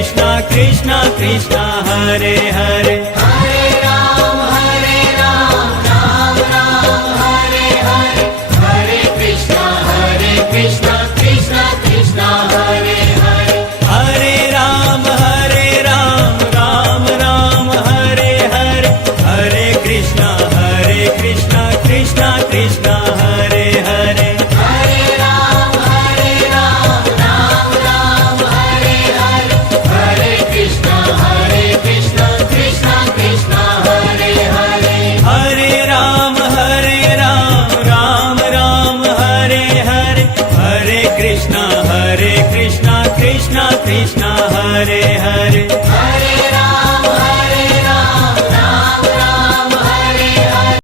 Krishna Krishna Krishna Hare Hare Hare Ram Ram Ram Hare Hare Hare Krishna Krishna Krishna Hare Hare Hare Ram Ram Ram Hare Hare Hare Krishna Krishna Krishna Hare Hare Hare Ram Ram Ram Hare Hare Hare Krishna Krishna Krishna Hare Hare Hare Ram Ram Ram Hare Hare Hare Krishna Krishna Krishna Hare